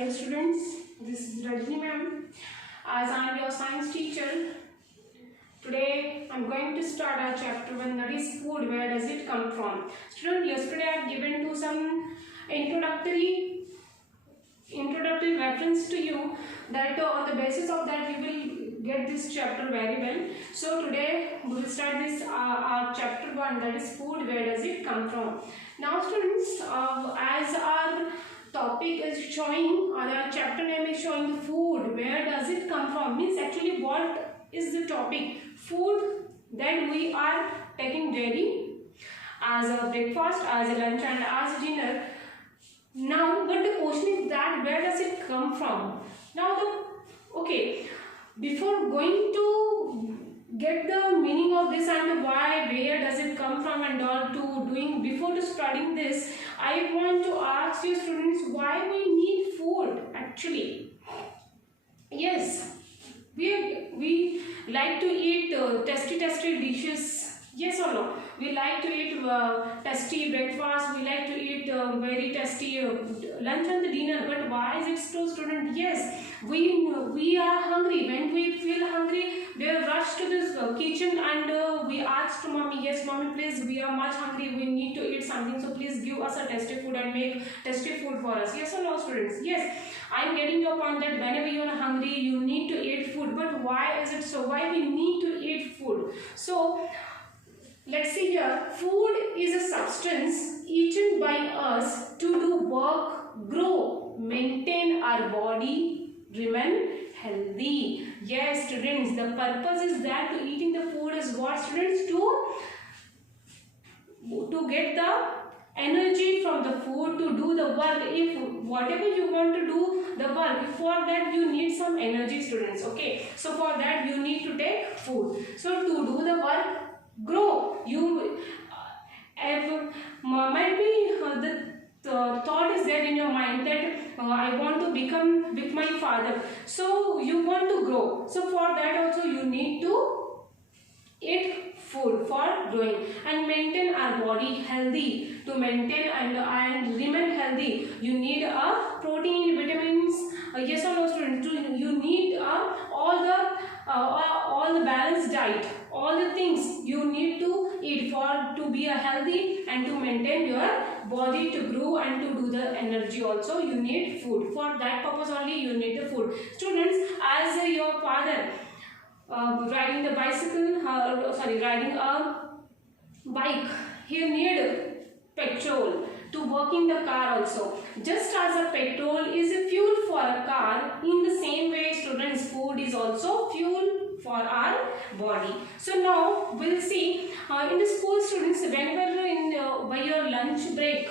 Hello students, this is Rajni ma'am. As I am your science teacher, today I am going to start our chapter 1, that is food. Where does it come from? Student, yesterday I have given to some introductory reference to you that on the basis of that you will get this chapter very well. So today we will start this our chapter 1, that is food. Where does it come from? Now students, as our topic is showing, or our chapter name is showing the food. Where does it come from? Means actually what is the topic? Food that we are taking daily as a breakfast, as a lunch and as a dinner. Now, but the question is that where does it come from? Now before going to get the meaning of this and why, where does it come from and all before to studying this, I want to ask you students why we need food actually. Yes, we like to eat tasty dishes. Yes or no? We like to eat tasty breakfast. We like to eat very tasty lunch and the dinner. But why is it so, student? Yes, we are hungry. When we feel hungry, we rush to this kitchen and we ask to mommy, yes mommy, please, we are much hungry. We need to eat something. So please give us a tasty food and make tasty food for us. Yes or no, students? Yes, I am getting your point that whenever you are hungry, you need to eat food. But why is it so? Why we need to eat food? So let's see here. Food is a substance eaten by us to do work, grow, maintain our body, remain healthy. Yes, students, the purpose is that to eating the food is what, students? To get the energy from the food to do the work. If whatever you want to do the work, for that you need some energy, students. Okay, so for that you need to take food. So to do the work, grow, you might be the thought is there in your mind that I want to become with my father, so you want to grow. So for that also you need to eat food for growing and maintain our body healthy. To maintain and remain healthy, you need a protein, vitamins. Yes or no, students? You need all the balanced diet, all the things you need to eat for to be a healthy and to maintain your body, to grow and to do the energy also. You need food. For that purpose only you need the food. Students, as your father riding the bicycle, riding a bike, he need petrol to working the car also. Just as a petrol is a fuel for a car, in the same way students, food is also fuel for our body. So now we'll see in the school, students, whenever by your lunch break,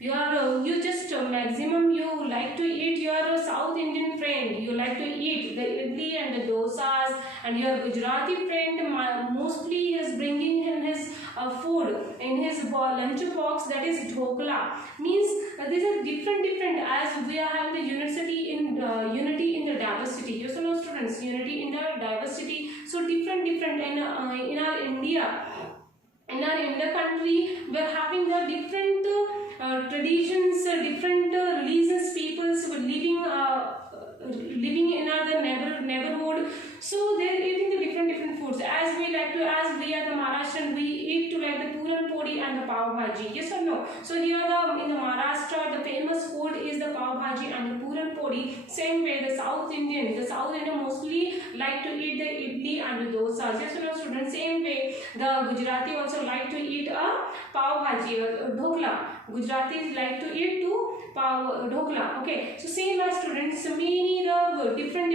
you just maximum you like to eat your South Indian friend, you like to eat the idli and the dosas, and your Gujarati friend mostly is bringing in his food in his lunch box, that is dhokla. Means these are different as we are having the unity in the diversity. You also know, students, unity in the diversity. So different in our India. In our India country, we are having the different traditions, different religions, peoples living in our neighborhood. So they are eating the different foods. As we are the Maharashtrian, we eat to like the puran podi and the pav bhaji. Yes or no? So here in the Maharashtra, the famous food is the pav bhaji and the puran podi. Same way the South Indian mostly like to eat the idli and the dosas. Yes or no, students? Same way the Gujarati also like to eat a pav bhaji, dhokla. Gujaratis like to eat dhokla. Okay, so same as students, many the different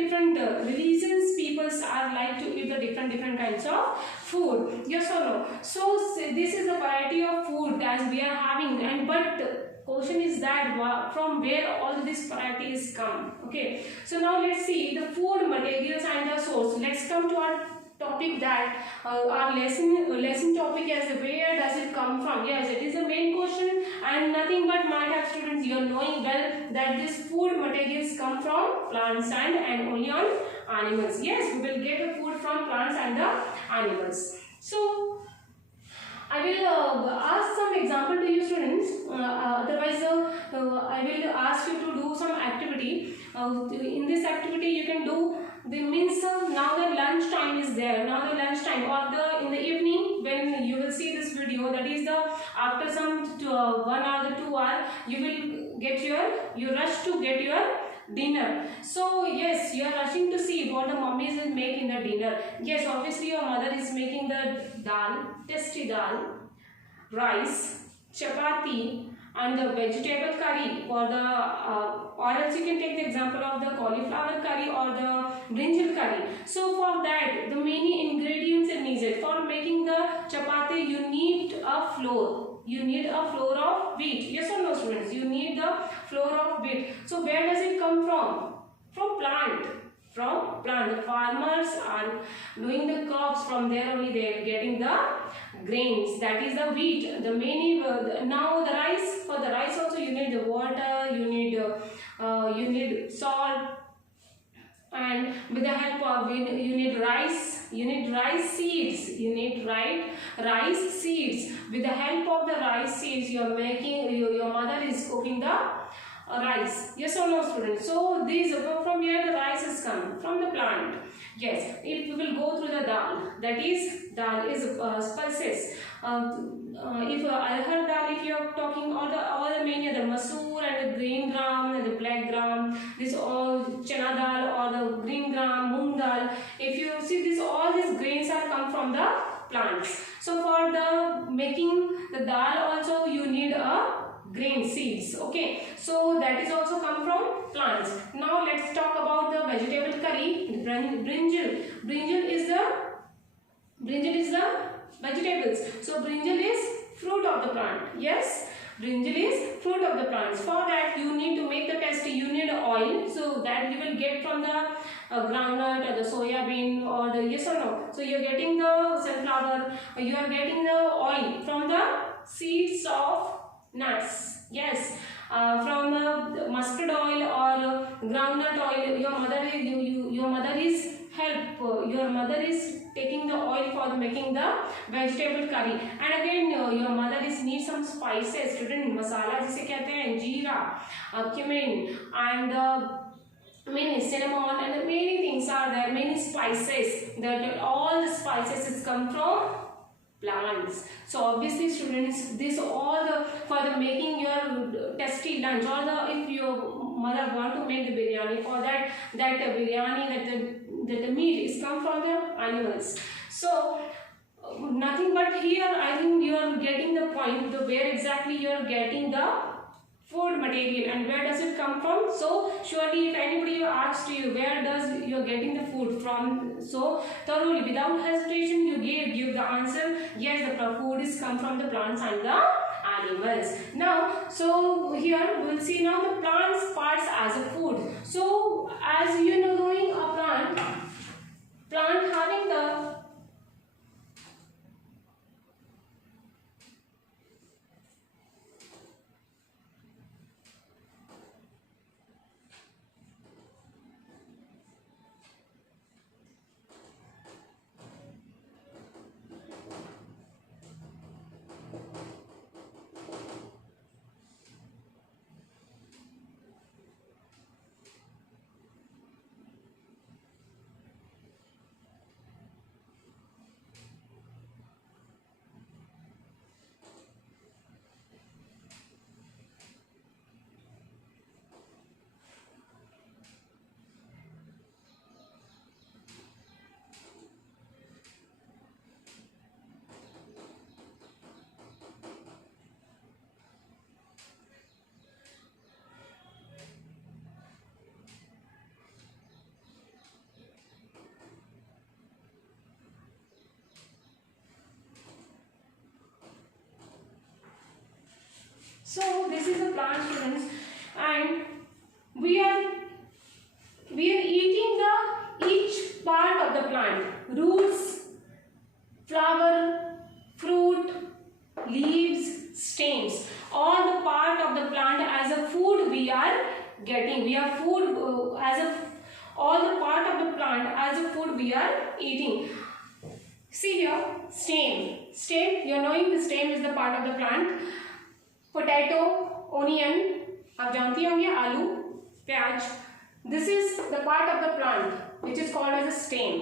religions peoples are like to eat the different kinds of food. Yes or no? So this is the variety of food as we are having, and but question is that from where all these varieties come. Okay, so now let's see the food materials and the source. Let's come to our topic, that our lesson topic as where does it come from. Yes, it is the main question, and nothing but might have students, you are knowing well that these food materials come from plants and only on animals. Yes, we will get the food from plants and the animals. So I will ask some example to you students, otherwise I will ask you to do some activity. In this activity you can do the means now the lunch time is there, now the lunch time or the in the evening when you will see this video, that is the after some 1 hour or 2 hour you will get you rush to get your dinner. So yes, you are rushing to see what the mummy is making the dinner. Yes, obviously your mother is making the dal, tasty dal, rice, chapati and the vegetable curry for the or else you can take the example of the cauliflower curry or the brinjal curry. So for that the many ingredients are needed. For making the chapati you need a flour. You need a flour of wheat. Yes or no students? You need the flour of wheat. So where does it come from? From plant. From plant. The farmers are doing the crops, from there only they are getting the grains. That is the wheat. The many now the rice. For the rice also you need the water. You need salt. And with the help of you need rice seeds, you need rice seeds. With the help of the rice seeds you are making, your mother is cooking the rice. Yes or no students? So these from where the rice is come from the plant. Yes, if we will go through the dal, that is dal is pulses. If arhar dal, if you are talking all the many the masoor and the green gram and the black gram, this all chana dal or the green gram, moong dal. If you see this, all these grains are come from the plants. So for the making the dal also you need a grain seeds. Okay, so that is also come from plants. Now let's talk about the vegetable curry. Brinjal is the vegetables. So brinjal is fruit of the plant. Yes, brinjal is fruit of the plants. For that you need to make the tasty, you need oil. So that you will get from the groundnut or the soya bean or the, yes or no. So you are getting the sunflower, you are getting the oil from the seeds of nuts. Yes, from mustard oil or groundnut oil, your mother is taking the oil for making the vegetable curry. And again your mother is need some spices. Student, masala जिसे कहते हैं, जीरा, cumin and many cinnamon and many things are there, many spices. That all the spices is come from plants. So obviously students, this all the for the making your tasty lunch, or the if your mother want to make the biryani, for that biryani that the meat is come from the animals. So nothing but here I think you are getting the point, the where exactly you are getting the food material and where does it come from. So surely if anybody asks you where does you are getting the food from, so thoroughly without hesitation you give the answer, yes, the food is come from the plants and the animals. Now so here we will see now the plants parts as a food. So as you know, knowing a plant having the so this is a plant students, and we are eating the each part of the plant, roots, flower, fruit, leaves, stems, all the part of the plant as a food we are getting. We are food all the part of the plant as a food we are eating. See here, stem. Stem, you are knowing the stem is the part of the plant. Potato, onion, आप जानती होंगे, आलू, प्याज. This is the part of the plant which is called as a stem.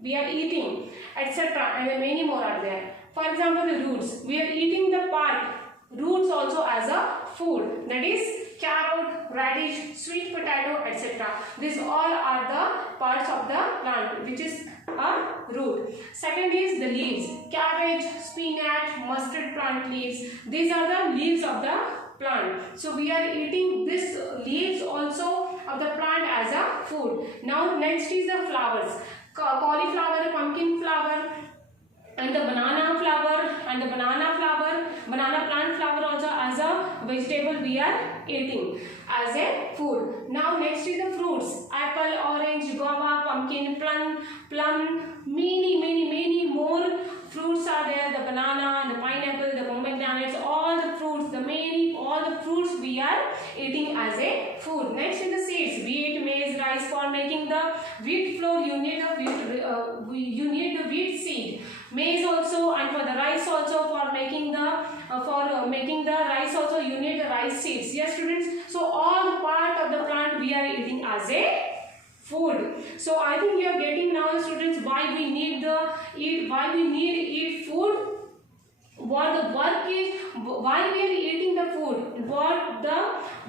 We are eating, etc. And many more are there. For example, the roots. We are eating the part, roots also as a food. That is carrot, radish, sweet potato, etc. These all are the parts of the plant which is a root. Second is the leaves. Cabbage, spinach, mustard plant leaves. These are the leaves of the plant. So we are eating this leaves also of the plant as a food. Now next is the flowers. Cauliflower, pumpkin flower, and the banana flower, and the banana plant flower also as a vegetable we are eating as a food. Now next is the fruits. Apple, orange, guava, pumpkin, plum, many more fruits are there. The banana, the pineapple, the pomegranates, all the fruits, all the fruits we are eating as a food. Next is the seeds. Wheat, maize, rice. For making the wheat flour, you need the wheat seed. Maize also, and for the rice also, for making the rice also, you need the rice seeds. Yes, students. So all the part of the plant we are eating as a food. So I think you are getting now, students, why we need eat food. What the work is, why we are eating the food, what the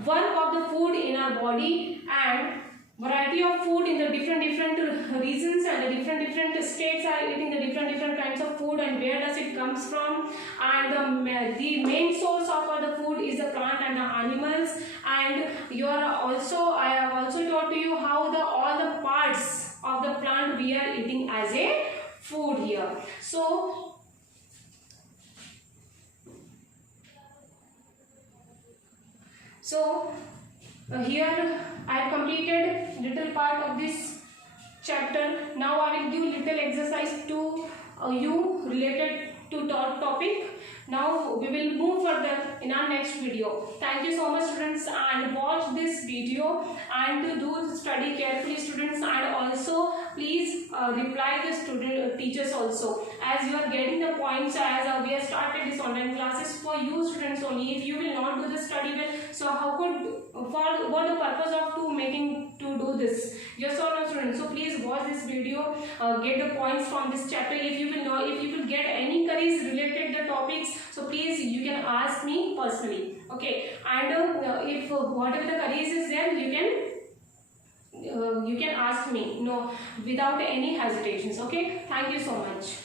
work of the food in our body, and variety of food in the different regions, and the different states are eating the different kinds of food, and where does it comes from, and the main source of the food is the plant and the animals. And I have also taught to you how all the parts of the plant we are eating as a food here. So here I have completed little part of this chapter. Now I will do little exercise to you related to topic. Now we will move further in our next video. Thank you so much, students, and watch this video and to do study carefully, students, and also please reply the teachers also, as you are getting the points, as we have started this online classes for you students only. If you will not do the study well, so how could what the purpose of to do this? Yes or no, students? So please watch this video, get the points from this chapter. If you will get any queries related the topics, so please you can ask me personally. Okay, and if whatever the queries is there, you can ask me, no, without any hesitations. Okay, thank you so much.